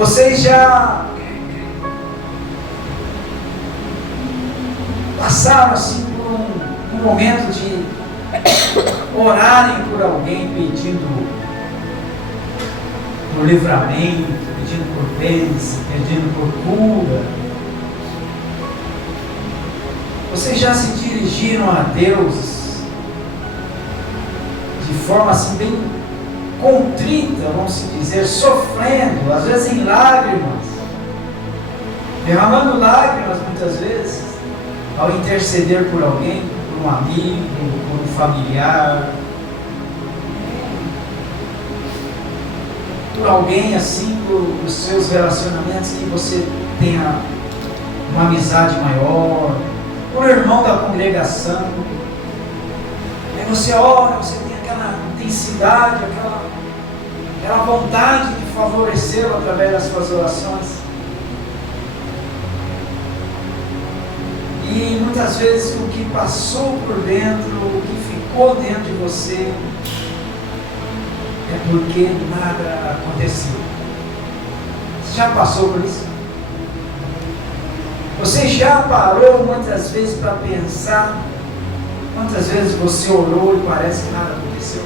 Vocês já passaram assim por um momento de orarem por alguém pedindo por livramento, pedindo por bênção, pedindo por cura? Vocês já se dirigiram a Deus de forma assim bem contrita, vamos dizer, sofrendo, às vezes em lágrimas, derramando lágrimas muitas vezes, ao interceder por alguém, por um amigo, por um familiar, por alguém assim dos seus relacionamentos que você tenha uma amizade maior, por irmão da congregação. Aí você ora, você tem aquela intensidade, aquela vontade de favorecê-lo através das suas orações. E muitas vezes o que passou por dentro, o que ficou dentro de você, é porque nada aconteceu. Você já passou por isso? Você já parou muitas vezes para pensar quantas vezes você orou e parece que nada aconteceu?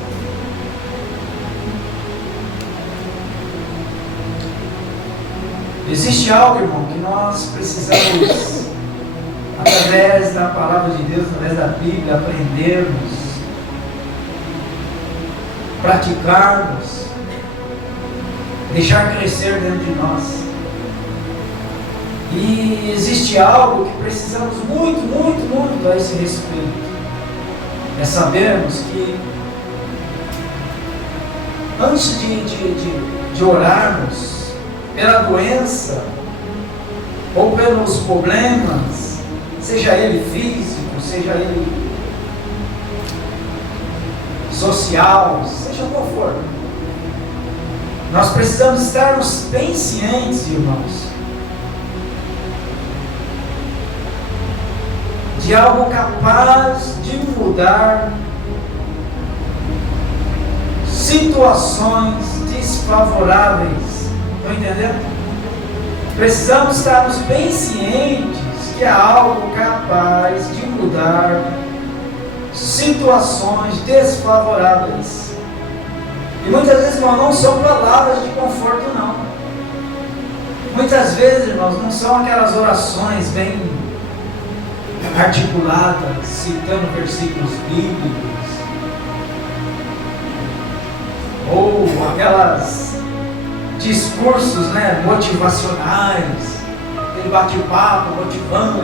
Existe algo, irmão, que nós precisamos, através da palavra de Deus, através da Bíblia, aprendermos, praticarmos, deixar crescer dentro de nós. E existe algo que precisamos muito a esse respeito. É sabermos que antes de orarmos pela doença ou pelos problemas, seja ele físico, seja ele social, seja qual for, nós precisamos estarmos bem cientes, irmãos, de algo capaz de mudar situações desfavoráveis. Estão entendendo? Precisamos estarmos bem cientes que há algo capaz de mudar situações desfavoráveis. E muitas vezes, irmãos, não são palavras de conforto, não. Muitas vezes, irmãos, não são aquelas orações bem articuladas, citando versículos bíblicos, ou aquelas discursos, motivacionais, aquele bate-papo motivando.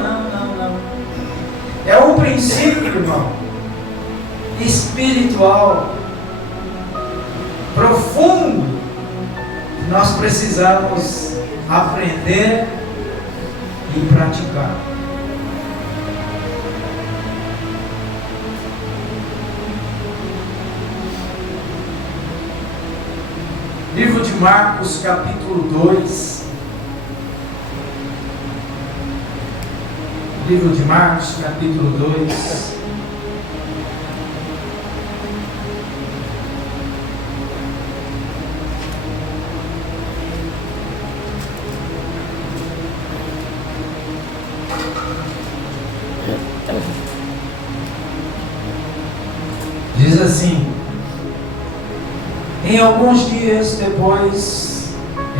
Não. É um princípio, irmão, espiritual, profundo, que nós precisamos aprender e praticar. Livro de Marcos, capítulo 2. Livro de Marcos, capítulo 2. Diz assim: em alguns dias depois,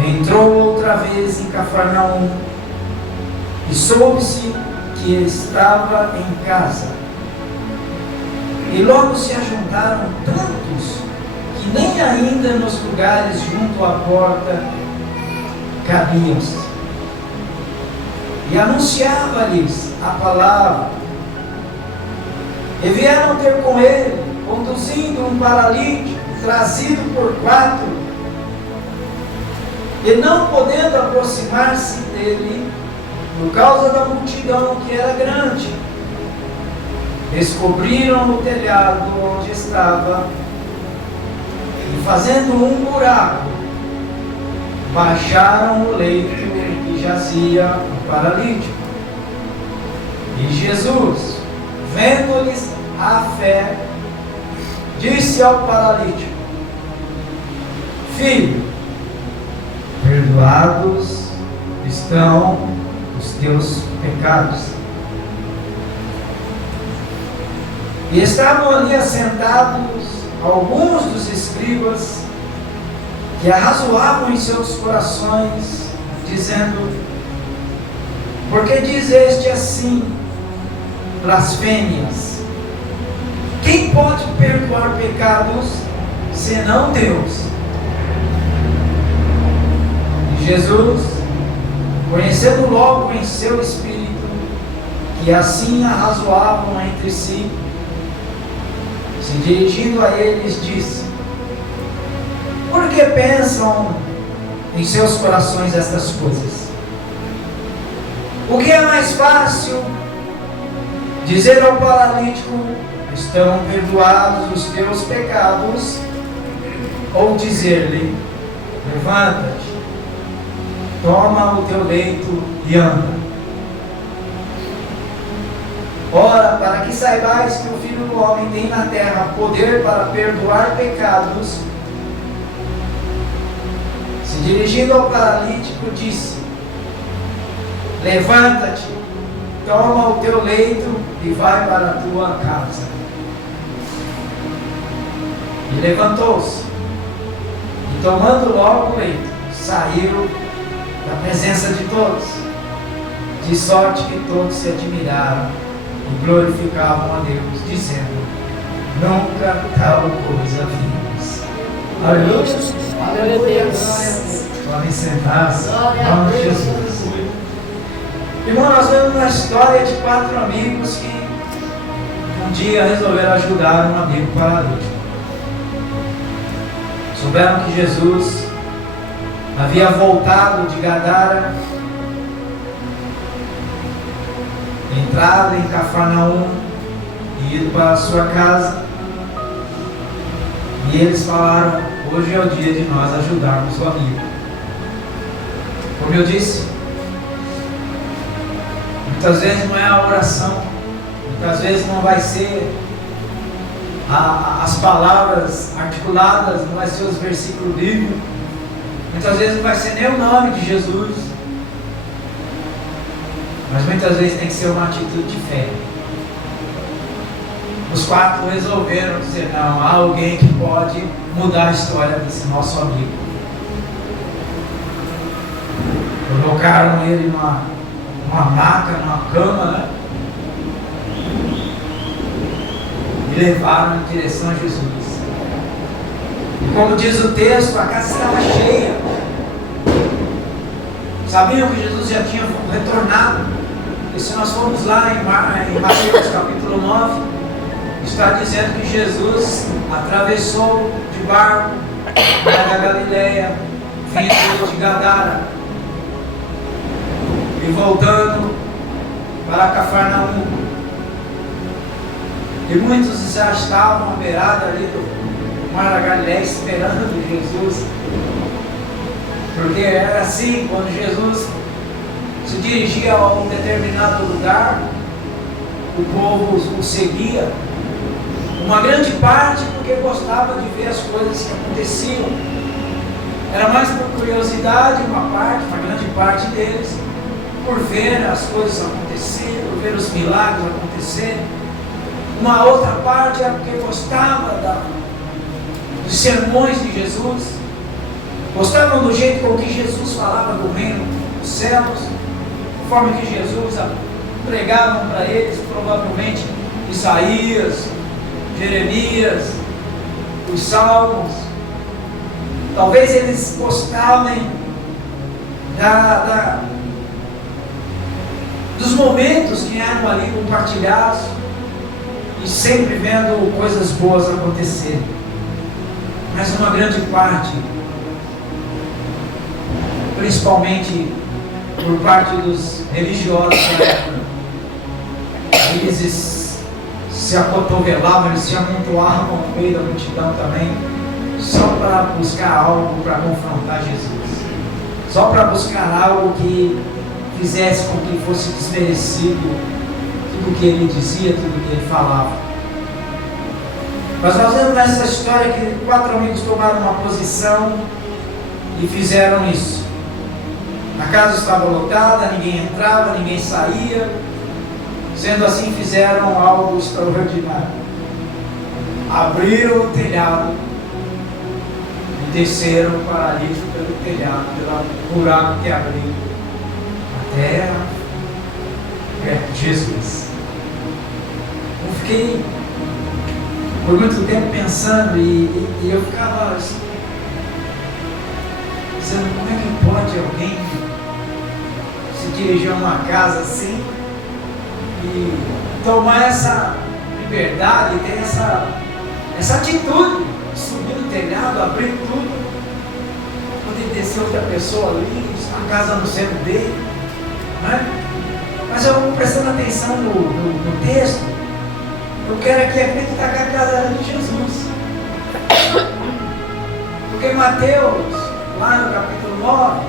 entrou outra vez em Cafarnaum, e soube-se que estava em casa. E logo se ajuntaram tantos, que nem ainda nos lugares junto à porta cabiam-se. E anunciava-lhes a palavra. E vieram ter com ele, conduzindo um paralítico, trazido por 4, e não podendo aproximar-se dele, por causa da multidão que era grande, descobriram o telhado onde estava, e fazendo um buraco, baixaram o leito em que jazia o paralítico. E Jesus, vendo-lhes a fé, disse ao paralítico: filho, perdoados estão os teus pecados. E estavam ali assentados alguns dos escribas que arrazoavam em seus corações, dizendo: por que diz este assim, blasfêmias? Quem pode perdoar pecados senão Deus? E Jesus, conhecendo logo em seu espírito que assim arrazoavam entre si, se dirigindo a eles, disse: por que pensam em seus corações estas coisas? O que é mais fácil? Dizer ao paralítico: estão perdoados os teus pecados, ou dizer-lhe: levanta-te, toma o teu leito e anda? Ora, para que saibais que o Filho do Homem tem na terra poder para perdoar pecados, se dirigindo ao paralítico, disse: levanta-te, toma o teu leito e vai para a tua casa. E levantou-se, e tomando logo o leito, saiu da presença de todos, de sorte que todos se admiraram e glorificavam a Deus, dizendo: nunca tal coisa vimos. Aleluia. Aleluia. Podem sentar-se. Em nome de Jesus. Irmão, nós vemos uma história de 4 amigos que um dia resolveram ajudar um amigo paralítico. Souberam que Jesus havia voltado de Gadara, entrado em Cafarnaum e ido para a sua casa. E eles falaram: hoje é o dia de nós ajudarmos o amigo. Como eu disse, muitas vezes não é a oração, muitas vezes não vai ser as palavras articuladas, não vai ser os versículos bíblicos, muitas vezes não vai ser nem o nome de Jesus, mas muitas vezes tem que ser uma atitude de fé. Os 4 resolveram dizer: não, há alguém que pode mudar a história desse nosso amigo. Colocaram ele numa maca, numa cama, né? E levaram em direção a Jesus. E como diz o texto, a casa estava cheia. Sabiam que Jesus já tinha retornado. E se nós formos lá em Mateus capítulo 9, está dizendo que Jesus atravessou de barco da Galileia, vindo de Gadara e voltando para Cafarnaum. E muitos já estavam à beirada ali do mar da Galileia esperando Jesus, porque era assim: quando Jesus se dirigia a um determinado lugar, o povo o seguia, uma grande parte porque gostava de ver as coisas que aconteciam. Era mais por curiosidade, uma grande parte deles, por ver as coisas acontecerem, por ver os milagres acontecerem. Uma outra parte era porque gostava dos sermões de Jesus, gostavam do jeito com que Jesus falava do reino dos céus, conforme que Jesus pregavam para eles, provavelmente Isaías, Jeremias, os Salmos. Talvez eles gostavam dos momentos que eram ali compartilhados e sempre vendo coisas boas acontecerem. Mas uma grande parte, principalmente por parte dos religiosos da época, eles se acotovelavam, eles se amontoavam no meio da multidão também, só para buscar algo para confrontar Jesus, só para buscar algo que fizesse com que fosse desmerecido tudo que ele dizia, tudo que ele falava. Mas nós vemos nessa história que 4 amigos tomaram uma posição e fizeram isso. A casa estava lotada, ninguém entrava, ninguém saía. Sendo assim, fizeram algo extraordinário. Abriram o telhado e desceram o paralítico pelo telhado, pelo buraco que abriu, até perto de Jesus. Eu fiquei por muito tempo pensando e eu ficava assim, pensando, como é que pode alguém se dirigir a uma casa assim e tomar essa liberdade, ter essa atitude de subir no telhado, abrir tudo, poder descer outra pessoa ali, a casa no centro dele, né? Mas eu vou prestando atenção no texto, eu quero aqui acreditar que a casa era de Jesus. Porque Mateus, lá no capítulo 9,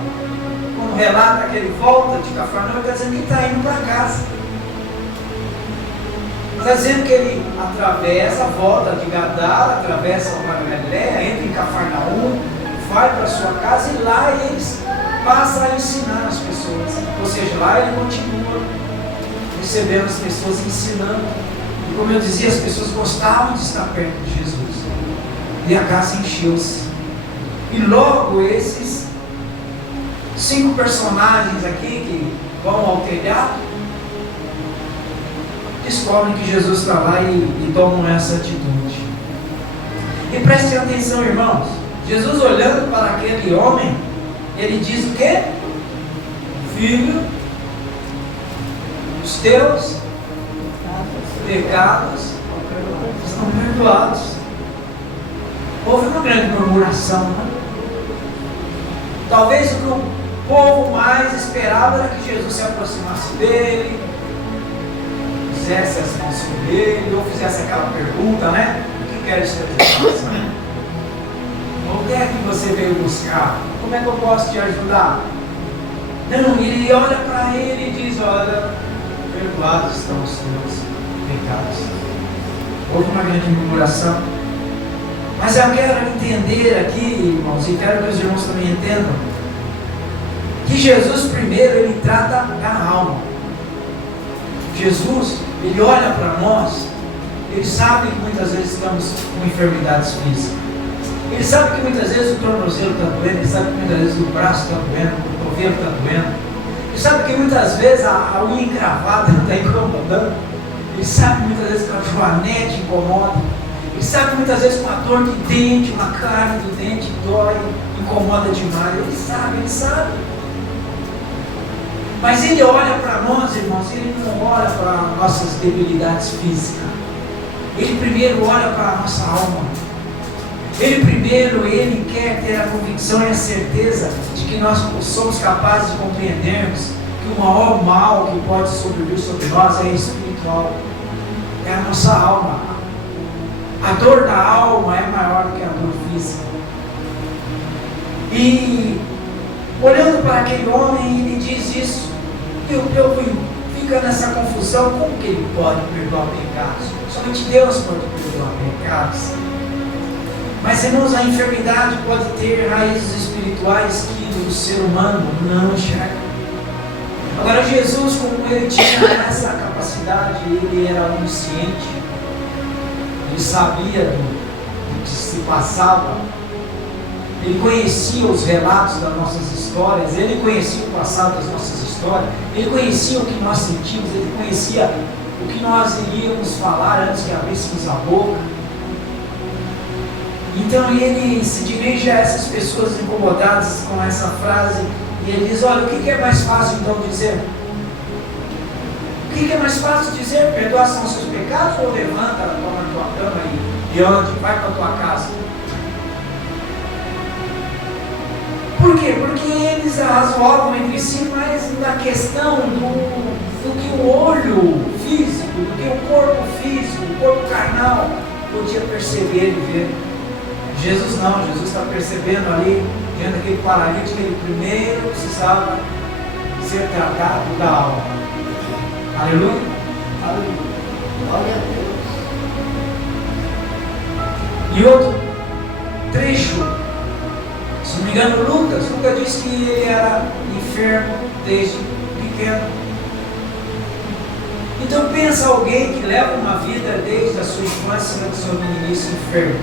quando relata que ele volta de Cafarnaum, ele está dizendo que está indo para casa. Está dizendo que ele atravessa, volta de Gadara, atravessa o Mar Galileia, entra em Cafarnaum, vai para sua casa e lá eles passam a ensinar as pessoas. Ou seja, lá ele continua recebendo as pessoas, ensinando. E como eu dizia, as pessoas gostavam de estar perto de Jesus. E a casa encheu-se. E logo esses 5 personagens aqui que vão ao telhado descobrem que Jesus está lá e tomam essa atitude. E prestem atenção, irmãos. Jesus, olhando para aquele homem, ele diz o quê? Filho, os teus pecados estão perdoados. Houve uma grande murmuração, né? Talvez o que o povo mais esperava era que Jesus se aproximasse dele, fizesse as mãos sobre ele, ou fizesse aquela pergunta, né? O que quer dizer? O que é que você veio buscar? Como é que eu posso te ajudar? Não, ele olha para ele e diz, olha, perdoados estão os teus pecados. Houve uma grande murmuração. Mas eu quero entender aqui, irmãos, e quero que os irmãos também entendam, que Jesus primeiro, ele trata da alma. Jesus, ele olha para nós, ele sabe que muitas vezes estamos com enfermidades físicas. Ele sabe que muitas vezes o tornozelo está doendo, ele sabe que muitas vezes o braço está doendo, o cotovelo está doendo. Ele sabe que muitas vezes a unha encravada está incomodando. Ele sabe que muitas vezes que a joanete incomoda. Ele sabe que muitas vezes uma dor de dente, uma carne do dente dói, incomoda demais. Ele sabe. Mas ele olha para nós, irmãos, ele não olha para nossas debilidades físicas. Ele primeiro olha para a nossa alma. Ele quer ter a convicção e a certeza de que nós somos capazes de compreendermos que o maior mal que pode sobrevir sobre nós é espiritual, é a nossa alma. A dor da alma é maior do que a dor física. E olhando para aquele homem, ele diz isso, e o povo fica nessa confusão: como que ele pode perdoar pecados? Somente Deus pode perdoar pecados. Mas, irmãos, a enfermidade pode ter raízes espirituais que o ser humano não enxerga. Agora, Jesus, como ele tinha essa capacidade, ele era onisciente, ele sabia do que se passava, ele conhecia os relatos das nossas histórias, ele conhecia o passado das nossas histórias, ele conhecia o que nós sentimos, ele conhecia o que nós iríamos falar antes que abríssemos a boca. Então ele se dirige a essas pessoas incomodadas com essa frase e ele diz: olha, o que é mais fácil então dizer? O que é mais fácil dizer? Perdoar são os seus pecados, ou levanta, toma a tua cama e ande, vai para a tua casa? Por quê? Porque eles razoavam entre si, mas na questão do que o olho físico, do que o corpo físico, o corpo carnal podia perceber e ver. Jesus não, Jesus está percebendo ali, diante daquele paralítico, que ele primeiro precisava ser tratado da alma. Aleluia? Aleluia. Glória a Deus. E outro trecho Se não me engano, Lucas diz que ele era enfermo desde pequeno. Então pensa alguém que leva uma vida desde a sua infância, do seu início, enfermo.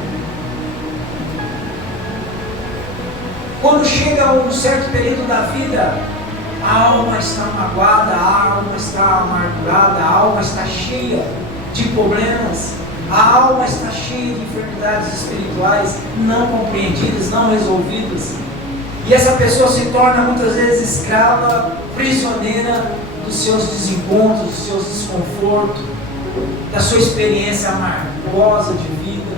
Quando chega um certo período da vida, a alma está magoada, a alma está amargurada, a alma está cheia de problemas, a alma está cheia de enfermidades espirituais não compreendidas, não resolvidas. E essa pessoa se torna muitas vezes escrava, prisioneira dos seus desencontros, dos seus desconfortos, da sua experiência amargosa de vida,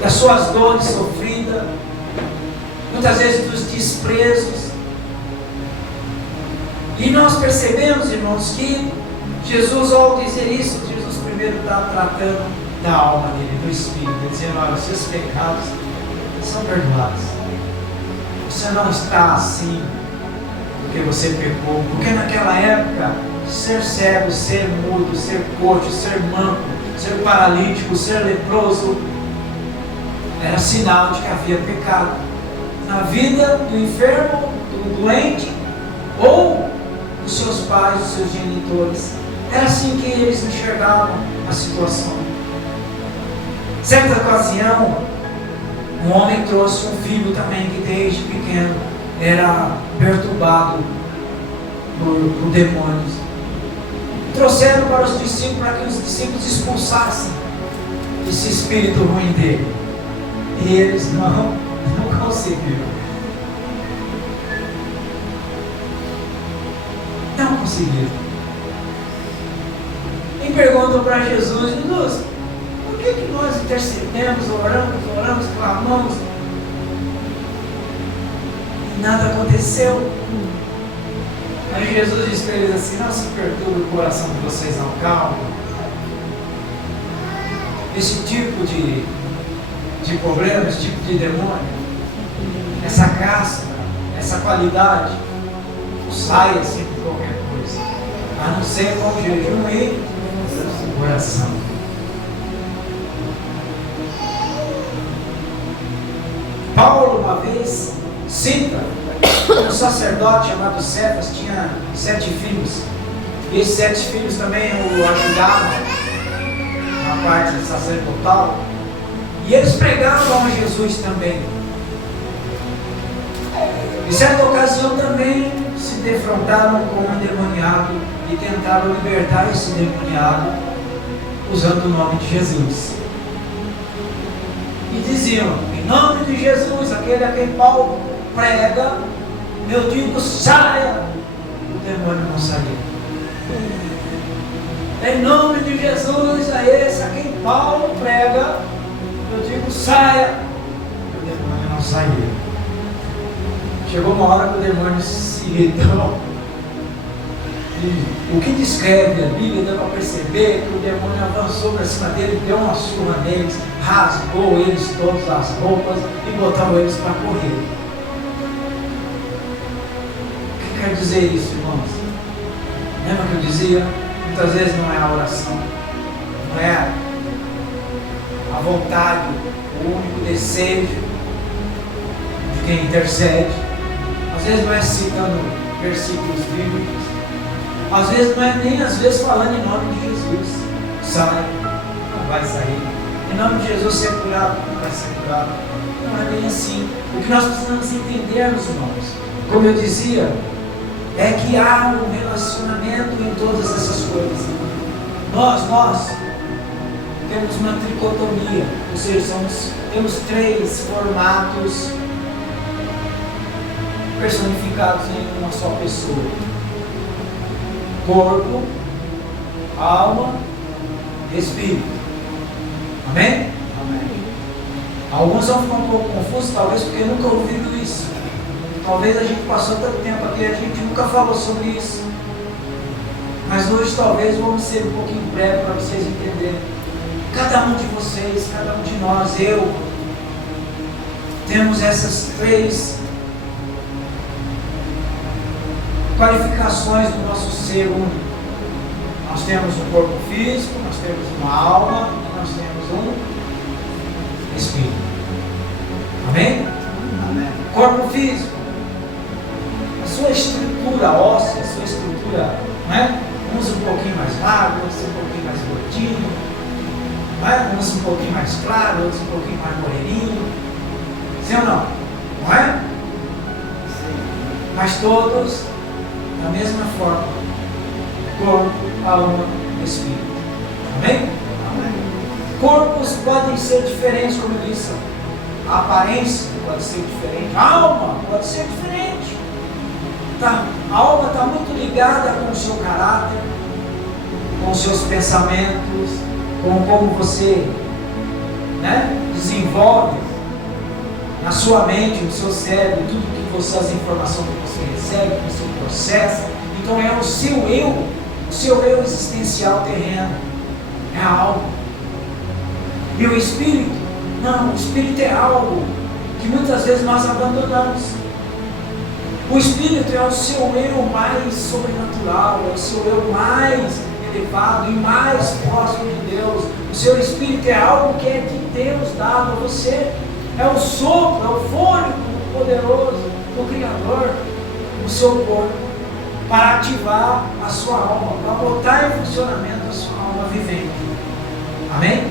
das suas dores sofridas, muitas vezes dos desprezos. E nós percebemos, irmãos, que Jesus, ao dizer isso, Jesus primeiro está tratando da alma dele, do espírito, dizendo: olha, os seus pecados são perdoados. Você não está assim porque você pecou, porque naquela época ser cego, ser mudo, ser coxo, ser manco, ser paralítico, ser leproso era sinal de que havia pecado na vida do enfermo, do doente ou dos seus pais, dos seus genitores. Era assim que eles enxergavam a situação. Certa ocasião, um homem trouxe um filho também que desde pequeno era perturbado por demônios. Trouxeram para os discípulos, para que os discípulos expulsassem esse espírito ruim dele. E eles não conseguiram. Não conseguiram. E perguntam para Jesus: Jesus, por que nós intercedemos, oramos, clamamos e nada aconteceu? Aí Jesus disse para eles assim: não se perturbe o coração de vocês, não, calma. Esse tipo de problema, esse tipo de demônio, essa casca, essa qualidade, sai assim por qualquer coisa, a não ser com jejum e oração. Paulo uma vez cita um sacerdote chamado Cefas, tinha 7 filhos, e esses 7 filhos também o ajudavam na parte sacerdotal, e eles pregavam a Jesus também. Em certa ocasião também se defrontaram com um endemoniado e tentaram libertar esse endemoniado usando o nome de Jesus. E diziam: em nome de Jesus, aquele a quem Paulo prega, eu digo, saia. O demônio não saía. Em nome de Jesus, a esse a quem Paulo prega, eu digo, saia. O demônio não saía. Chegou uma hora que o demônio se irritou. E o que descreve a Bíblia, dá para perceber que o demônio avançou para cima dele, deu uma surra neles, rasgou eles todas as roupas e botou eles para correr. O que quer dizer isso, irmãos? Lembra que eu dizia? Muitas vezes não é a oração, não é a vontade, o único desejo de quem intercede. Às vezes não é citando versículos bíblicos, às vezes não é nem falando em nome de Jesus. Sai, não vai sair. Em nome de Jesus ser curado, não vai ser curado. Não é bem assim. O que nós precisamos entender, meus irmãos, como eu dizia, é que há um relacionamento em todas essas coisas. Nós temos uma tricotomia, ou seja, temos 3 formatos personificados em uma só pessoa: corpo, alma e espírito. Amém? Amém. Alguns vão ficar um pouco confusos, talvez porque nunca ouviram isso. Talvez a gente passou tanto tempo aqui, a gente nunca falou sobre isso. Mas hoje talvez vamos ser um pouquinho breve para vocês entenderem. Cada um de vocês, cada um de nós, eu, temos essas 3 qualificações do nosso ser único. Nós temos um corpo físico, nós temos uma alma e nós temos um espírito. Amém? corpo físico, a sua estrutura óssea, a sua estrutura, não é? Uns um pouquinho mais magro, outros um pouquinho mais gordinho, não é? Uns um pouquinho mais claro, outros um pouquinho mais moreninho. Sim ou não? Não é? Mas todos da mesma forma, corpo, alma, espírito. Amém? Amém. Corpos podem ser diferentes, como eu disse. A aparência pode ser diferente, a alma pode ser diferente. Tá? A alma está muito ligada com o seu caráter, com os seus pensamentos, com como você, né, desenvolve na sua mente, no seu cérebro, tudo que você, as informações que você recebe, que você processa. Então é o seu eu existencial terreno, é a alma. E o espírito? Não, o espírito é algo que muitas vezes nós abandonamos. O espírito é o seu eu mais sobrenatural, é o seu eu mais elevado e mais próximo de Deus. O seu espírito é algo que é de Deus dado a você. É o sopro, é o fôlego poderoso do Criador no seu corpo, para ativar a sua alma, para botar em funcionamento a sua alma vivente. Amém?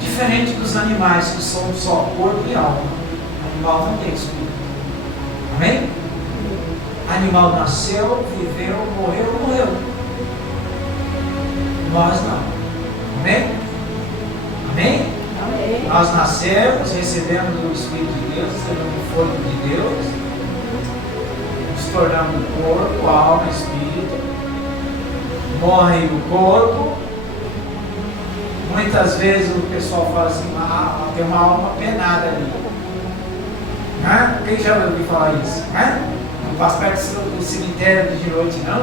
Diferente dos animais que são só corpo e alma. O animal não tem espírito. Amém? O animal nasceu, viveu, morreu. Nós não. Amém? Amém? Amém. Nós nascemos, recebemos o Espírito de Deus, recebemos o fôlego de Deus, nos tornamos corpo, alma, espírito, morre o corpo. Muitas vezes o pessoal fala assim, tem uma alma penada ali. Né? Quem já ouviu falar isso? Né? Não faz parte do cemitério de noite, não.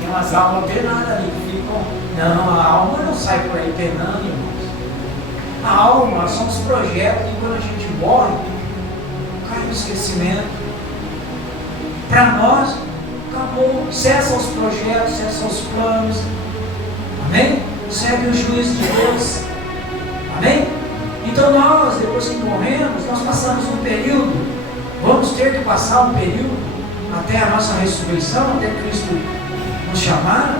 Tem umas almas penadas ali que ficam. Não, a alma não sai por aí penando, irmãos. A alma são os projetos que quando a gente morre, cai no esquecimento. Para nós, acabou. Cessam os projetos, cessam os planos. Amém? Segue o juízo de Deus. Amém? Então nós, depois que morremos, nós passamos um período, vamos ter que passar um período até a nossa ressurreição, até Cristo nos chamar,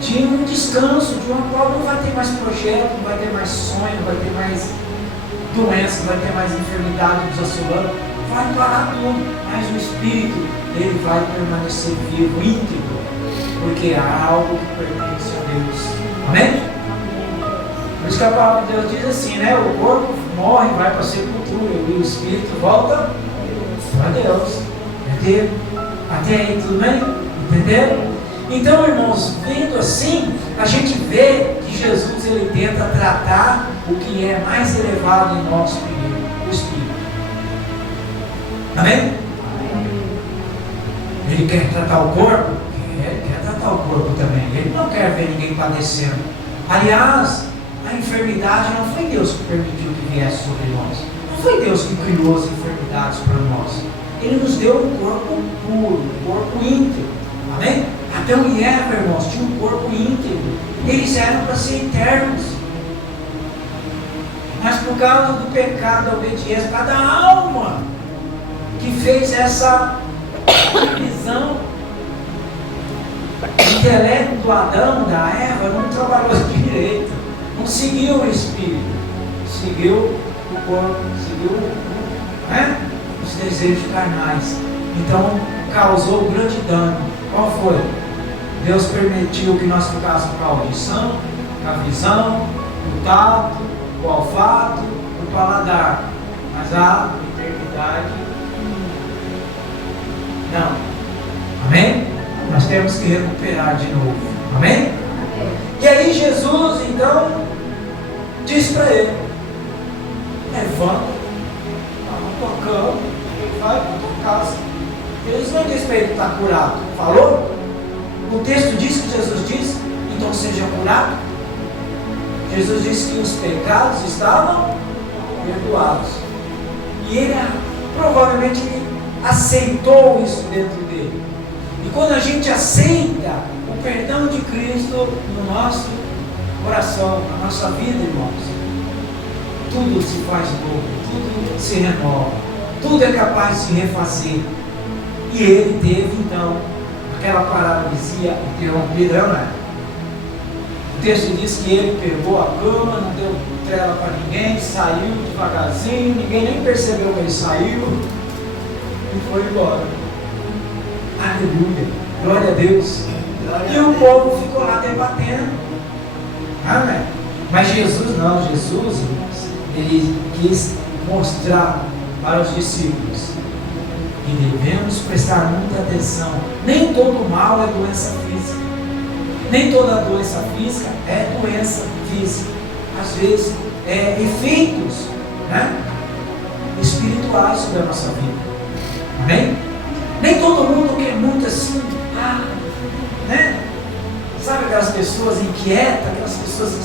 de um descanso, de uma qual não vai ter mais projeto, não vai ter mais sonho, não vai ter mais doença, não vai ter mais enfermidade nos assolando, vai parar tudo, mas o Espírito, ele vai permanecer vivo, íntegro, porque há algo que pertence a Deus. Amém? Por isso que a palavra de Deus diz assim, né? O corpo morre, vai para a sepultura, e o Espírito volta para Deus. Entendeu? Até aí tudo bem? Entenderam? Então, irmãos, vendo assim, a gente vê que Jesus, ele tenta tratar o que é mais elevado em nós primeiro, o Espírito. Amém? Ele quer tratar o corpo? Quer tratar o corpo também. Ele não quer ver ninguém padecendo. Aliás, a enfermidade não foi Deus que permitiu que viesse sobre nós. Não foi Deus que criou as enfermidades para nós. Ele nos deu um corpo puro, um corpo íntegro. Amém? Adão e Eva, irmãos, tinham um corpo íntegro. Eles eram para ser eternos. Mas por causa do pecado, da obediência, por causa da alma que fez essa divisão, o intelecto do Adão, da Eva, não trabalhou direito, não seguiu o Espírito, seguiu o corpo, seguiu, né, os desejos carnais. Então causou um grande dano. Qual foi? Deus permitiu que nós ficássemos com a audição, com a visão, o tato, o olfato, o paladar, mas a eternidade não. Amém? Nós temos que recuperar de novo. Amém? E aí Jesus então diz para ele: levanta, está na tua cama e vai para a tua casa. Jesus não disse para ele estar curado. Falou? O texto diz que Jesus disse, então seja curado. Jesus disse que os pecados estavam perdoados. E ele provavelmente aceitou isso dentro dele. E quando a gente aceita o perdão de Cristo no nosso coração, na nossa vida, irmãos, tudo se faz novo, tudo se renova. tudo é capaz de refazer. E ele teve então aquela paralisia interrompida, não é? O texto diz que ele pegou a cama, não deu trela para ninguém, saiu devagarzinho, ninguém nem percebeu que ele saiu e foi embora. Aleluia, glória a Deus. E o povo ficou lá debatendo. Amém. Mas Jesus não, Jesus, ele quis mostrar para os discípulos que devemos prestar muita atenção. Nem todo mal é doença física. Nem toda doença física é doença física. Às vezes é efeitos, né, espirituais sobre a nossa vida. Amém? Nem todo mundo quer muito assim, né? Sabe aquelas pessoas inquietas, aquelas pessoas que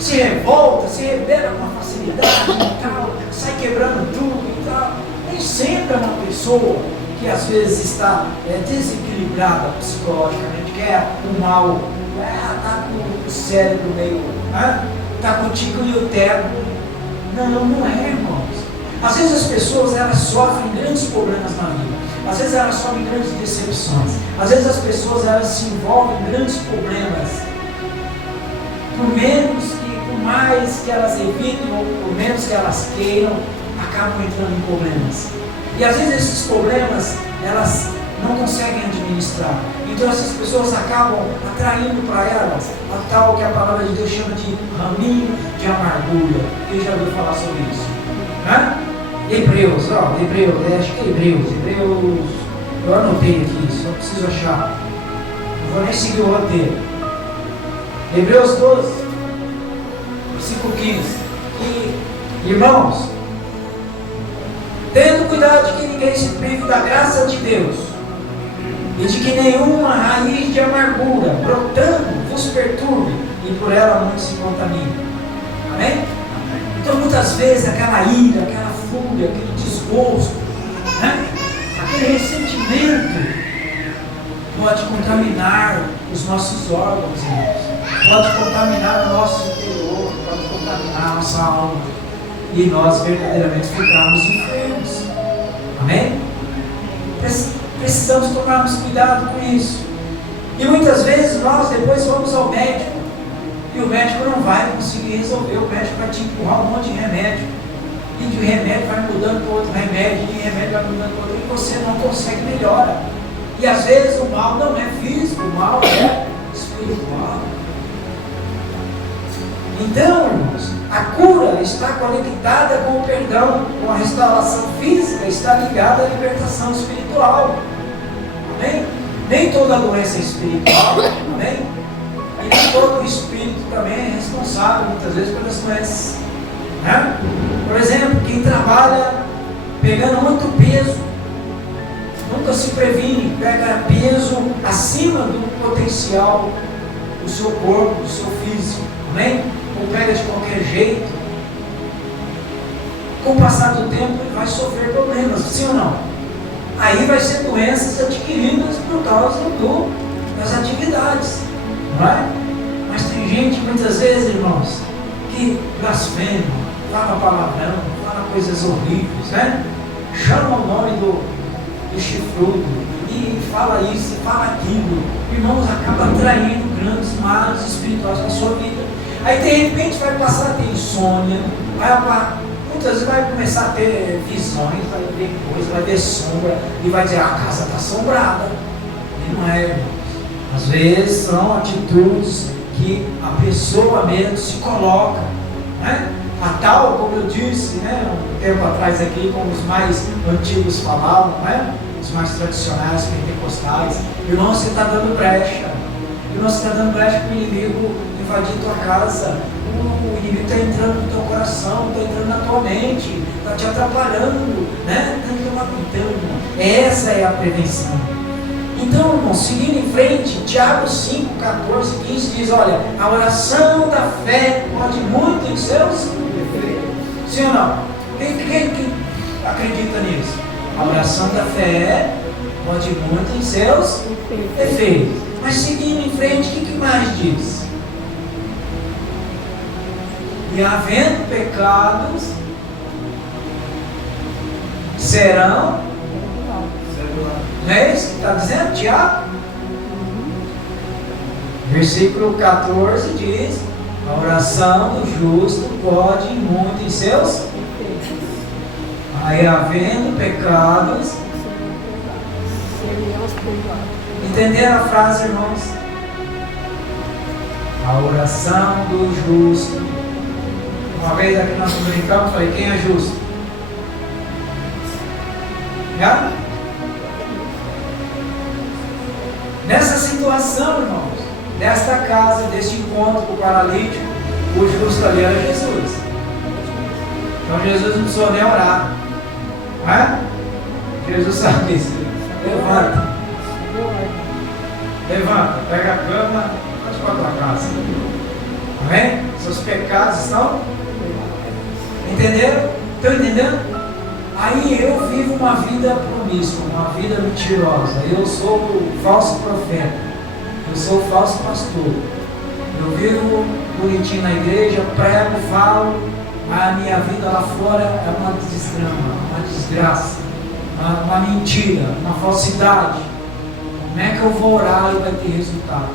se revoltam, se rebelam com facilidade e tal, sai quebrando tudo e tal. Nem sempre é uma pessoa que às vezes está desequilibrada psicologicamente, que é o mal, está com o cérebro meio, está com o tico e o teco. Não é, irmãos. Às vezes as pessoas elas sofrem grandes problemas na vida. Às vezes elas sofrem grandes decepções. Às vezes as pessoas elas se envolvem em grandes problemas. Por mais que elas evitem ou por menos que elas queiram, acabam entrando em problemas. E às vezes esses problemas elas não conseguem administrar. Então essas pessoas acabam atraindo para elas a tal que a palavra de Deus chama de raminho de amargura. Quem já ouviu falar sobre isso? Né? Hebreus, acho que é Hebreus, eu anotei aqui, só preciso achar, não vou nem seguir o roteiro. Hebreus 12, versículo 15, irmãos, tendo cuidado de que ninguém se prive da graça de Deus, e de que nenhuma raiz de amargura, brotando, vos perturbe, e por ela muitos se contaminem. Amém? Então muitas vezes aquela ira, aquela fúria, aquele desgosto, né? Aquele ressentimento pode contaminar os nossos órgãos, irmãos. Pode contaminar o nosso interior, pode contaminar a nossa alma e nós verdadeiramente ficarmos enfermos. Amém? Precisamos tomarmos cuidado com isso. E muitas vezes nós depois vamos ao médico e o médico não vai conseguir resolver. O médico vai te empurrar um monte de remédio e de remédio vai mudando para outro remédio, e de remédio vai mudando para outro, e você não consegue melhorar. E às vezes o mal não é físico, o mal é espiritual. Então, irmãos, a cura está conectada com o perdão, com a restauração física, está ligada à libertação espiritual. Amém? Nem toda doença é espiritual, amém? E nem todo espírito também é responsável, muitas vezes, pelas doenças. Né? Por exemplo, quem trabalha pegando muito peso, nunca se previne, pega peso acima do potencial do seu corpo, do seu físico. Amém? Ou pega de qualquer jeito, com o passar do tempo ele vai sofrer problemas, sim ou não? Aí vai ser doenças adquiridas por causa das atividades, não é? Mas tem gente, muitas vezes, irmãos, que blasfema, fala palavrão, fala coisas horríveis, né? Chama o nome do chifrudo e fala isso, fala aquilo. Irmãos, acaba atraindo grandes males espirituais na sua vida. Aí de repente vai passar a ter insônia, muitas vezes vai começar a ter visões, vai ver coisa, vai ver sombra, e vai dizer, a casa está assombrada. E não é, irmão. Às vezes são atitudes que a pessoa mesmo se coloca, né? A tal, como eu disse, né, um tempo atrás aqui, como os mais antigos falavam, né? Os mais tradicionais, pentecostais, irmão, você está dando brecha. Irmão, você está dando brecha para o inimigo invadir tua casa. O inimigo está entrando no teu coração, está entrando na tua mente, está te atrapalhando, né? Tem que tomar cuidado, irmão. Essa é a prevenção. Então, irmão, seguindo em frente, Tiago 5, 14, 15 diz, olha, a oração da fé pode muito em seus efeitos. Sim ou não? Quem acredita nisso? A oração da fé pode muito em seus efeitos. Mas seguindo em frente, o que mais diz? E havendo pecados, serão. Não é isso que está dizendo, Tiago? Versículo 14 diz: a oração do justo pode ir muito em seus. Aí, havendo pecados. Entenderam a frase, irmãos? A oração do justo. Uma vez aqui nós brincamos, falei: quem é justo? Já? Nessa situação, irmãos, desta casa, deste encontro com o paralítico, o justo ali era Jesus. Então Jesus não precisou nem orar. Não é? Jesus sabe isso. Levanta. Levanta, pega a cama, vai para a tua casa. Amém? Seus pecados estão? Entenderam? Estão entendendo? Aí eu vivo uma vida promíscua, uma vida mentirosa. Eu sou o falso profeta. Eu sou o falso pastor. Eu vivo bonitinho na igreja, prego, falo, mas a minha vida lá fora é uma desgrama, uma desgraça, uma mentira, uma falsidade. Como é que eu vou orar e vai ter resultado?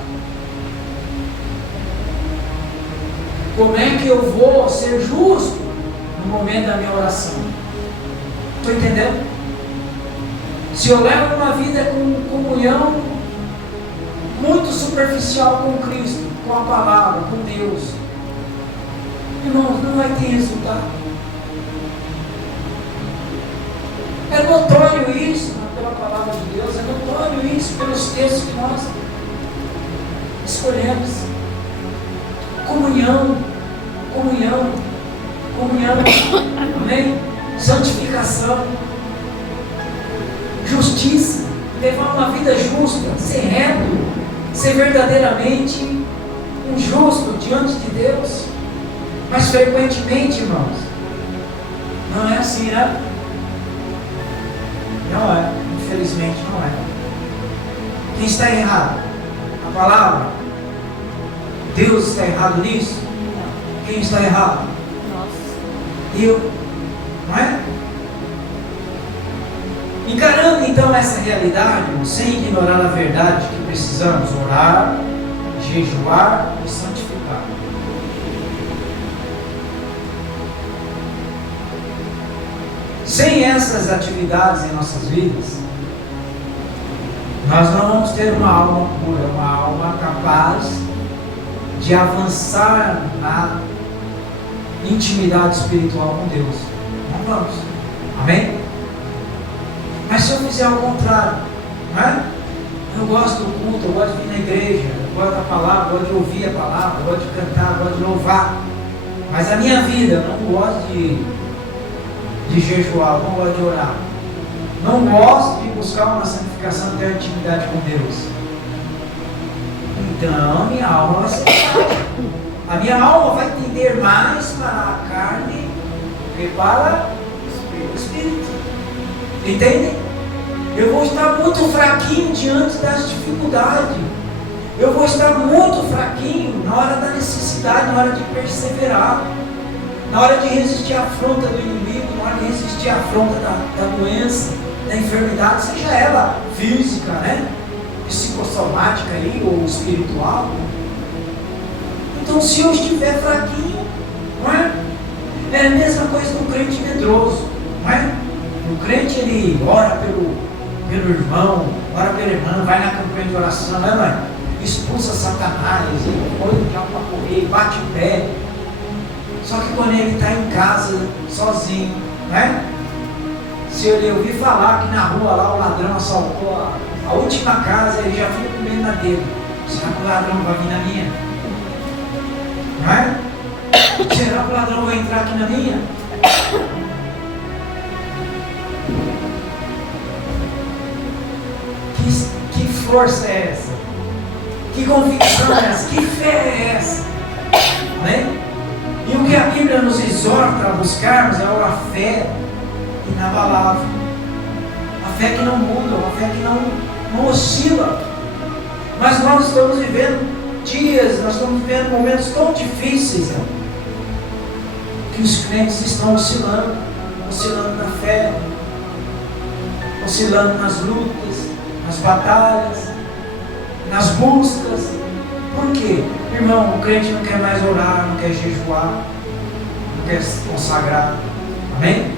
Como é que eu vou ser justo no momento da minha oração? Estou entendendo? Se eu levo uma vida com comunhão muito superficial com Cristo, com a palavra, com Deus, irmãos, não vai ter resultado. É notório isso pela palavra de Deus, é notório isso pelos textos que nós escolhemos. Comunhão, comunhão, comunhão, amém? Santificação, justiça, levar uma vida justa, ser reto, ser verdadeiramente um justo diante de Deus. Mas frequentemente, irmãos, não é assim, né? Não é, infelizmente não é. Quem está errado? A palavra? Deus está errado nisso? Quem está errado? Eu. Não é? Encarando então essa realidade, sem ignorar a verdade que precisamos orar, jejuar e santificar. Sem essas atividades em nossas vidas, nós não vamos ter uma alma pura, uma alma capaz de avançar na intimidade espiritual com Deus. Não vamos. Amém? Mas se eu fizer ao contrário, não é? Eu gosto do culto, eu gosto de vir na igreja, eu gosto da palavra, eu gosto de ouvir a palavra, eu gosto de cantar, eu gosto de louvar. Mas a minha vida, eu não gosto de jejuar, eu não gosto de orar. Não gosto de buscar uma santificação e ter intimidade com Deus. Então, minha alma vai ser fraca. A minha alma vai tender mais para a carne que para o Espírito. Entendem? Eu vou estar muito fraquinho diante das dificuldades. Eu vou estar muito fraquinho na hora da necessidade, na hora de perseverar, na hora de resistir à afronta do inimigo, na hora de resistir à afronta da doença, da enfermidade, seja ela física, né? Psicossomática aí, ou espiritual. Então, se eu estiver fraquinho, não é? É a mesma coisa do crente medroso, não é? O crente, ele ora pelo irmão, ora pela irmã, vai na campanha de oração, não é? Expulsa Satanás, ele põe o diabo para correr, bate o pé. Só que quando ele está em casa, sozinho, não é? Se ele ouvir falar que na rua lá o ladrão assaltou a última casa, ele já fica com medo na dele. Será que o ladrão vai vir na minha? Não é? Será que o ladrão vai entrar aqui na minha? Que força é essa? Que convicção é essa? Que fé é essa? Né? E o que a Bíblia nos exorta a buscarmos é a fé inabalável. A fé que não muda, a fé que não oscila. Mas nós estamos vivendo dias, nós estamos vivendo momentos tão difíceis, né? Que os crentes estão oscilando na fé. oscilando nas lutas, nas batalhas, nas buscas. Por quê? Irmão, o crente não quer mais orar, não quer jejuar, não quer se consagrar. Amém?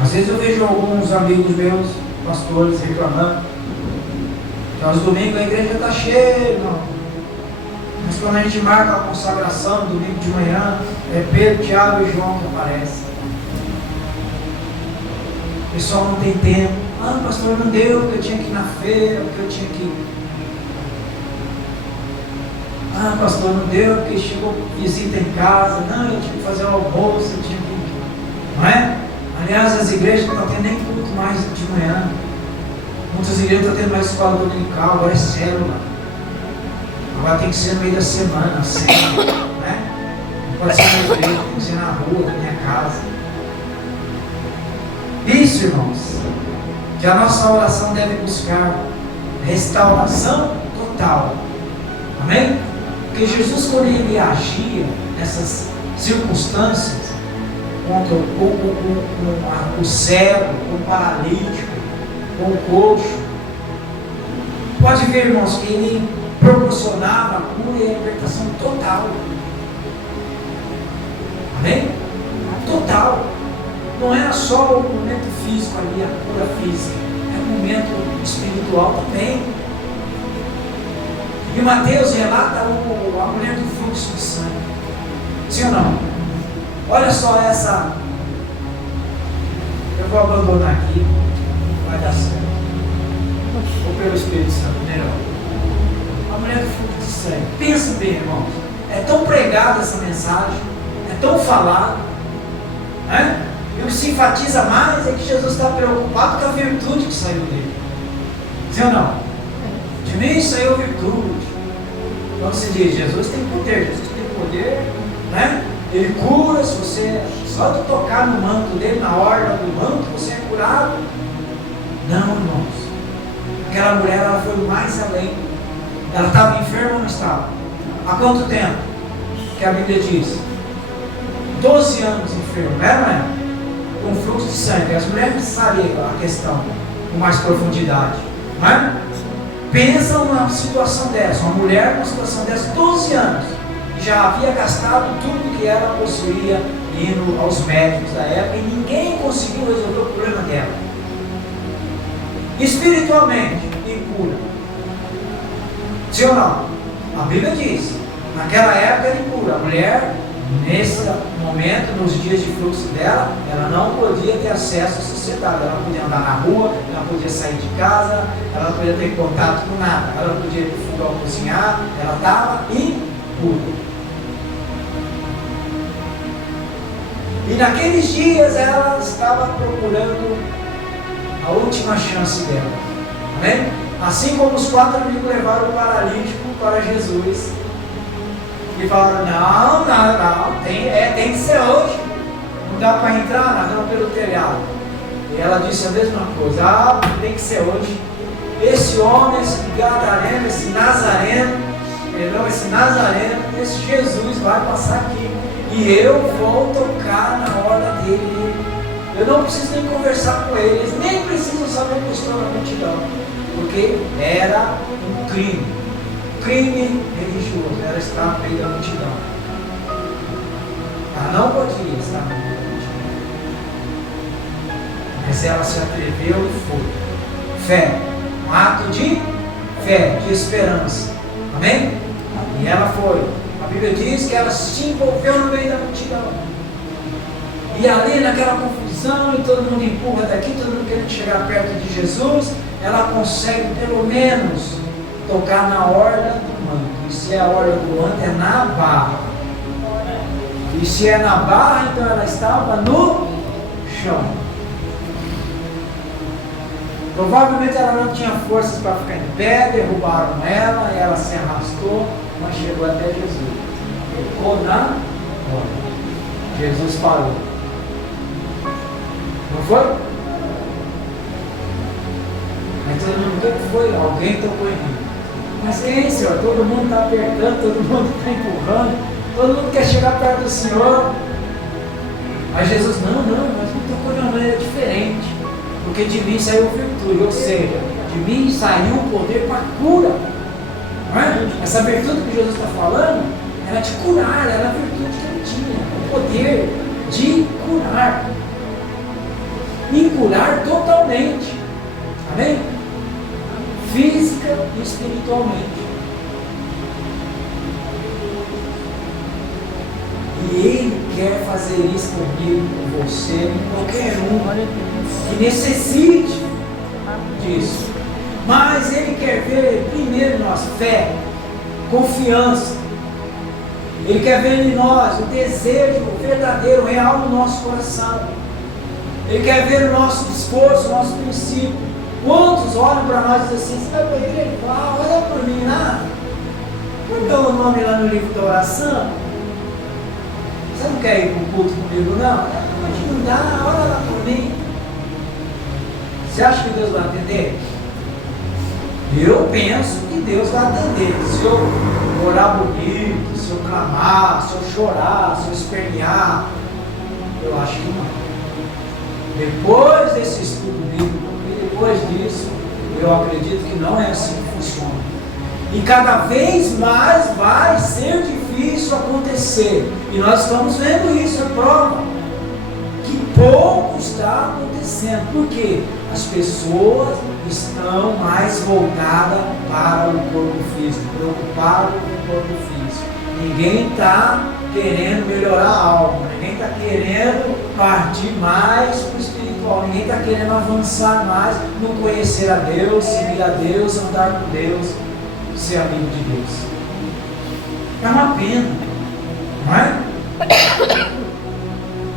Às vezes eu vejo alguns amigos meus, pastores, reclamando que aos domingos a igreja está cheia, irmão. Mas quando a gente marca a consagração, domingo de manhã, é Pedro, Tiago e João que aparecem. O pessoal não tem tempo. Ah, pastor, não deu, porque eu tinha que ir na feira, porque eu tinha que... Ah, pastor, não deu, porque chegou visita em casa. Não, eu tinha que fazer o almoço, eu tinha que... Não é? Aliás, as igrejas não estão tendo nem culto mais de manhã. Muitas igrejas estão tendo mais escola dominical, agora é célula. Agora tem que ser no meio da semana, célula, né? Não pode ser na igreja, tem que ser na rua, na minha casa. Isso, irmãos, que a nossa oração deve buscar restauração total. Amém? Porque Jesus, quando ele agia nessas circunstâncias, contra o cego, com o paralítico, com o coxo, pode ver, irmãos, que ele proporcionava a cura e a libertação total. Amém? Total. Não era só o momento físico ali, a cura física, é o momento espiritual também. E Mateus relata a mulher do fluxo de sangue. Sim ou não? Olha só essa. Eu vou abandonar aqui, vai dar certo. Ou pelo Espírito Santo, melhor. A mulher do fluxo de sangue. Pensa bem, irmãos. É tão pregada essa mensagem, é tão falada, né? E o que se enfatiza mais é que Jesus está preocupado com a virtude que saiu dele. Sim ou não? De mim saiu virtude. Então se diz, Jesus tem poder, Jesus tem poder, né? Ele cura, se você só de tocar no manto dele, na orla do manto, você é curado. Não, irmãos. Aquela mulher, ela foi mais além. Ela estava enferma ou não estava? Há quanto tempo? Que a Bíblia diz? 12 anos enferma, não é? Com fluxo de sangue. As mulheres sabem a questão com mais profundidade, não é? Pensa numa situação dessa, uma mulher numa situação dessa, 12 anos, já havia gastado tudo que ela possuía indo aos médicos da época e ninguém conseguiu resolver o problema dela. Espiritualmente, impura. Sim ou não? A Bíblia diz, naquela época era impura. A mulher, nesse momento, nos dias de fluxo dela, ela não podia ter acesso à sociedade, ela não podia andar na rua, ela não podia sair de casa, ela não podia ter contato com nada, ela não podia ir para o fogão cozinhar, ela estava impura. E naqueles dias ela estava procurando a última chance dela. Amém? Assim como os 4 amigos levaram o paralítico para Jesus e falaram, não, tem que ser hoje. Não dá para entrar, não, pelo telhado. E ela disse a mesma coisa, tem que ser hoje. Esse homem, esse gadareno, esse nazareno, esse Jesus vai passar aqui. E eu vou tocar na hora dele. Eu não preciso nem conversar com eles, nem precisam saber que eu estou na multidão. Porque era um crime religioso, ela estava no meio da multidão. Ela não podia estar no meio da multidão. Mas ela se atreveu e foi. Fé, um ato de fé, de esperança. Amém? E ela foi. A Bíblia diz que ela se envolveu no meio da multidão. E ali naquela confusão, e todo mundo empurra daqui, todo mundo querendo chegar perto de Jesus, ela consegue pelo menos tocar na orla do manto. E se é a orla do manto, é na barra. E se é na barra, então ela estava no chão. Provavelmente ela não tinha forças para ficar em pé, derrubaram ela, ela se arrastou, mas chegou até Jesus. Tocou na orla. Jesus parou. Não foi? Aí todo mundo, o que foi? Alguém tocou em mim. Mas quem, Senhor? Todo mundo está apertando, todo mundo está empurrando, todo mundo quer chegar perto do Senhor. Aí Jesus, não, mas não tocou na orelha de Porque de mim saiu virtude, ou seja, de mim saiu o poder para cura. Não é? Essa virtude que Jesus está falando, era de curar, era a virtude que ele tinha, o poder de curar. E curar totalmente. Amém? Física e espiritualmente. E Ele quer fazer isso comigo, com você, com qualquer um que necessite disso. Mas Ele quer ver primeiro em nós fé, confiança. Ele quer ver em nós o desejo verdadeiro, real no nosso coração. Ele quer ver o nosso esforço, o nosso princípio. Quantos olham para nós e dizem assim, você vai para a igreja e fala, olha por mim lá. Põe meu nome lá no livro da oração. Você não quer ir para o culto comigo não? Não dá, olha lá por mim. Você acha que Deus vai atender? Eu penso que Deus vai atender. Se eu orar bonito, se eu clamar, se eu chorar, se eu espernear, eu acho que não. Depois desse estudo bíblico, e depois disso, eu acredito que não é assim que funciona. E cada vez mais vai ser difícil acontecer. E nós estamos vendo isso, é prova que pouco está acontecendo. Por quê? As pessoas estão mais voltadas para o corpo físico, preocupadas com o corpo físico. Ninguém está querendo melhorar algo, ninguém está querendo partir mais para o espiritual, ninguém está querendo avançar mais no conhecer a Deus, seguir a Deus, andar com Deus, ser amigo de Deus. É uma pena, não é?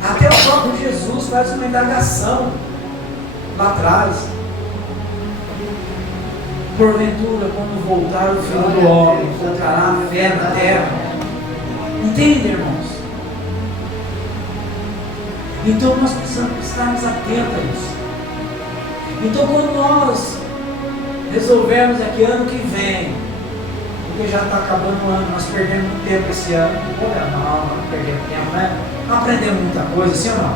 Até o próprio Jesus faz uma indagação lá atrás. Porventura, quando voltar o Filho do Homem, encontrará fé na terra. Entende, irmãos? Então nós precisamos estarmos atentos a isso. Então quando nós resolvermos aqui ano que vem, porque já está acabando o ano, nós perdemos muito tempo esse ano, não perdemos tempo, né? Aprendemos muita coisa, sim ou não?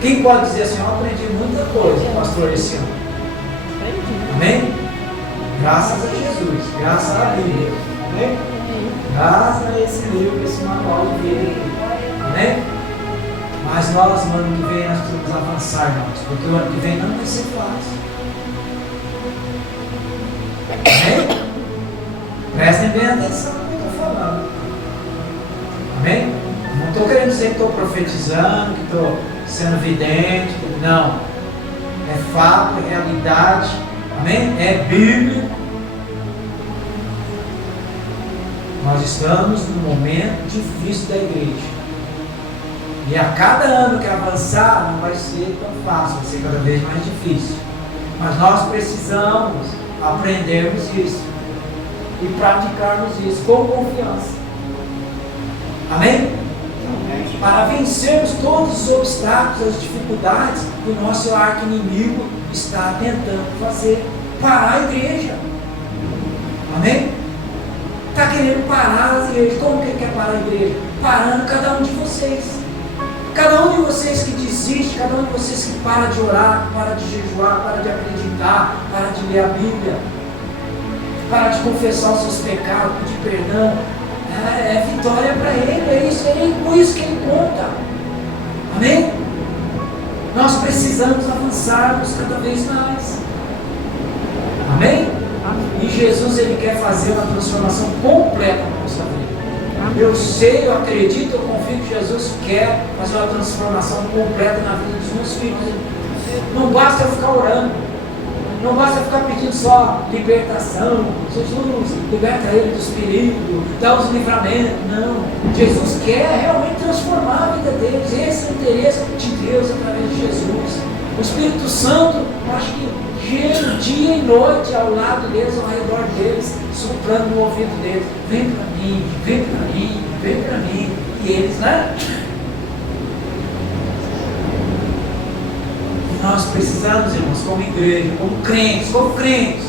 Quem pode dizer assim, eu aprendi muita coisa, pastor, esse ano? Amém? Graças a Jesus, graças à Bíblia. Amém? Graças a esse livro, esse manual de vida. Amém? Mas nós, no ano que vem, nós precisamos avançar, irmãos, porque o ano que vem não vai ser fácil. Amém? Prestem bem atenção no que eu estou falando. Amém? Não estou querendo dizer que estou profetizando, que estou sendo vidente. Não. É fato, é realidade. Amém? É Bíblia. Nós estamos num momento difícil da igreja. E a cada ano que avançar, não vai ser tão fácil, vai ser cada vez mais difícil. Mas nós precisamos aprendermos isso e praticarmos isso com confiança. Amém? Para vencermos todos os obstáculos, as dificuldades que o nosso arqui-inimigo está tentando fazer. Parar a igreja. Amém? Está querendo parar as igrejas. Como que ele quer parar a igreja? Parando cada um de vocês. Cada um de vocês que desiste, cada um de vocês que para de orar, para de jejuar, para de acreditar, para de ler a Bíblia, para de confessar os seus pecados, pedir perdão. É vitória para ele, é isso, com isso que ele conta. Amém? Nós precisamos avançarmos cada vez mais. Amém? E Jesus, ele quer fazer uma transformação completa na nossa vida. Eu sei, eu acredito, eu confio que Jesus quer fazer uma transformação completa na vida dos meus filhos. Não basta eu ficar orando. Não basta ficar pedindo só libertação. Jesus, liberta ele dos perigos, dá os livramentos. Não. Jesus quer realmente transformar a vida deles. Esse é o interesse de Deus através de Jesus. O Espírito Santo, eu acho que gira dia e noite ao lado deles, ao redor deles, soprando no ouvido deles. Vem para mim, vem para mim, vem para mim. E eles, né? Nós precisamos, irmãos, como igreja, como crentes,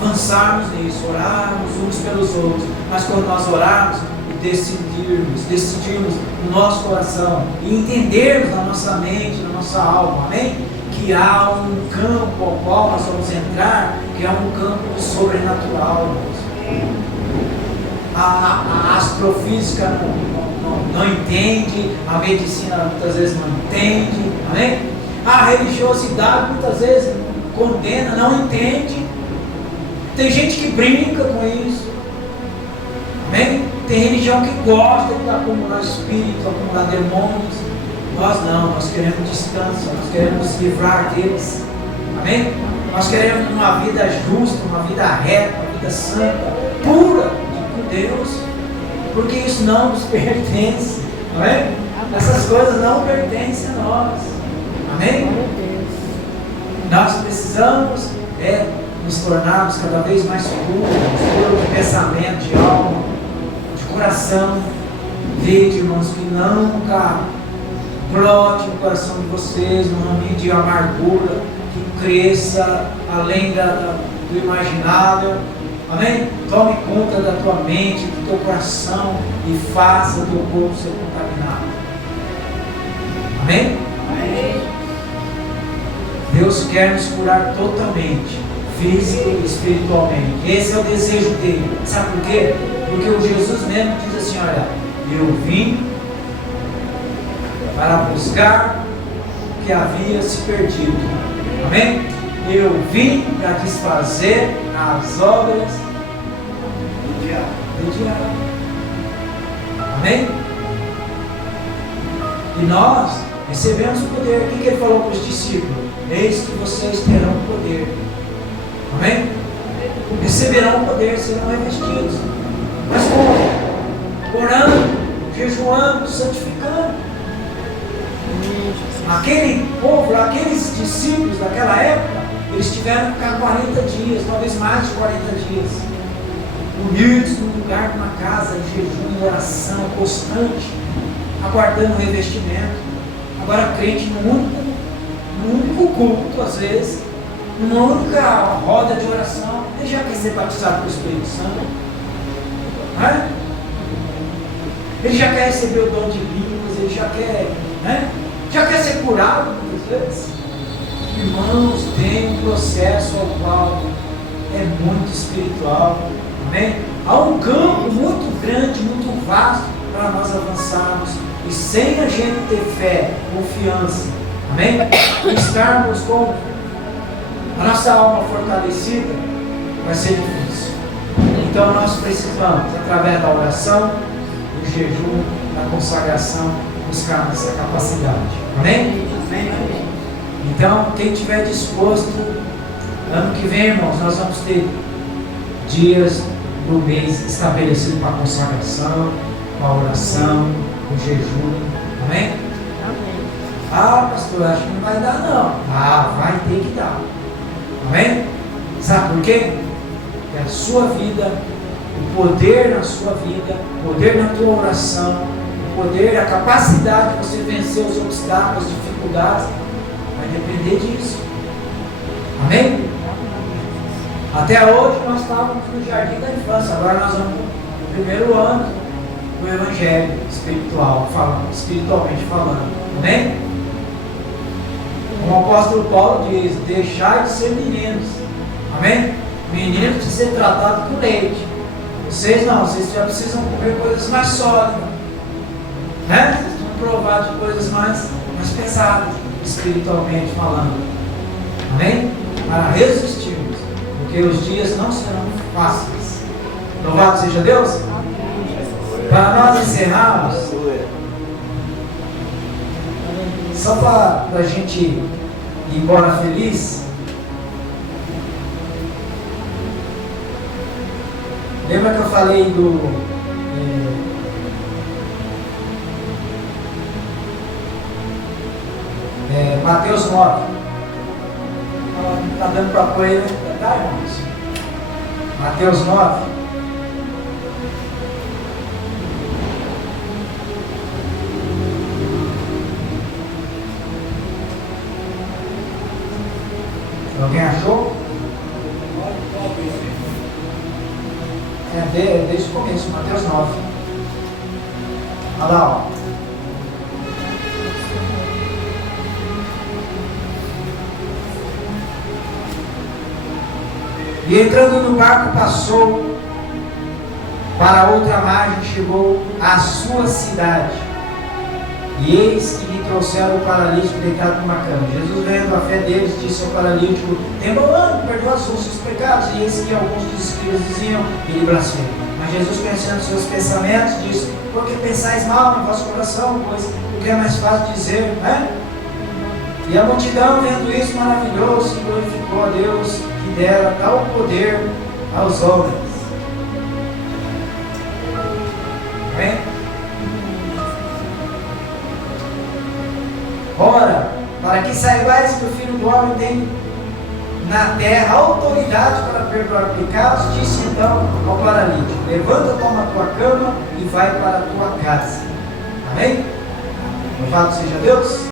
avançarmos nisso, orarmos uns pelos outros. Mas quando nós orarmos, o decidirmos no nosso coração e entendermos na nossa mente, na nossa alma, amém? Que há um campo ao qual nós vamos entrar, que é um campo sobrenatural. A astrofísica não entende, a medicina muitas vezes não entende, amém? A religiosidade muitas vezes condena, não entende. Tem gente que brinca com isso, amém? Tem religião que gosta de acumular espíritos, acumular demônios. Nós não, nós queremos distância, nós queremos nos livrar deles, amém? Nós queremos uma vida justa, uma vida reta, uma vida santa, pura com Deus, porque isso não nos pertence, amém? Essas coisas não pertencem a nós, amém? Nós precisamos nos tornarmos cada vez mais puros de pensamento, de alma, de coração. Veja, irmãos, que nunca brote no coração de vocês um ambiente de amargura que cresça além do imaginável, amém? Tome conta da tua mente, do teu coração e faça o teu corpo ser contaminado, amém? Amém. Deus quer nos curar totalmente, física e espiritualmente. Esse é o desejo dele. Sabe por quê? Porque o Jesus mesmo diz assim: olha, eu vim para buscar o que havia se perdido, amém? Eu vim para desfazer as obras do diabo, amém? E nós recebemos o poder. O que ele falou para os discípulos? Eis que vocês terão poder, amém? Receberão o poder, serão revestidos. Mas como? Orando, jejuando, santificando. Aquele povo, aqueles discípulos daquela época, eles tiveram que ficar 40 dias, talvez mais de 40 dias, unidos num lugar, numa casa, em jejum, em oração constante, aguardando o revestimento. Agora crente num único culto, às vezes, numa única roda de oração, ele já quer ser batizado pelo Espírito Santo, né? Ele já quer receber o dom de línguas, ele já quer, né? Já quer ser curado muitas vezes. Irmãos, tem um processo ao qual é muito espiritual, amém? Há um campo muito grande, muito vasto para nós avançarmos, e sem a gente ter fé, confiança, amém? Estarmos com a nossa alma fortalecida, vai ser difícil. Então nós precisamos, através da oração, do jejum, da consagração, buscar essa capacidade, amém? Amém. Então, quem estiver disposto, ano que vem, irmãos, nós vamos ter dias do mês estabelecidos para a consagração, para a oração, o jejum, amém? Amém. Ah, pastor, acho que não vai dar não. Ah, vai ter que dar, amém? Sabe por quê? Porque a sua vida, o poder na sua vida, o poder na tua oração, o poder, a capacidade de você vencer os obstáculos, as dificuldades, vai depender disso, amém? Até hoje nós estávamos no jardim da infância, agora nós vamos no primeiro ano do evangelho espiritual, espiritualmente falando, amém? Como o apóstolo Paulo diz: deixai de ser meninos, amém? Meninos precisam ser tratados com leite. Vocês não, vocês já precisam comer coisas mais sólidas, né? Vocês precisam provar de coisas mais pesadas, espiritualmente falando, amém? Para resistirmos, porque os dias não serão fáceis. Louvado seja Deus. Para nós encerrarmos, só para a gente ir embora feliz, lembra que eu falei do Mateus 9? Está dando para apoio, tá, irmãos? Mateus 9. Alguém achou? Desde o começo, Mateus 9. Olha lá, ó. E entrando no barco, passou para outra margem, chegou à sua cidade. E eis que lhe trouxeram o paralítico deitado numa cama. Jesus, vendo a fé deles, disse ao paralítico: tem bom ânimo, perdoa os seus pecados. E eis que alguns dos escribas diziam: ele blasfema. Mas Jesus, conhecendo seus pensamentos, disse: por que pensais mal no vosso coração? Pois o que é mais fácil dizer, né? E a multidão, vendo isso, maravilhou-se e glorificou a Deus, que dera tal poder aos homens. Amém? Ora, para que saibais que o Filho do Homem tem na terra autoridade para perdoar pecados, disse então ao paralítico: levanta, toma a tua cama e vai para a tua casa. Amém? Louvado seja Deus.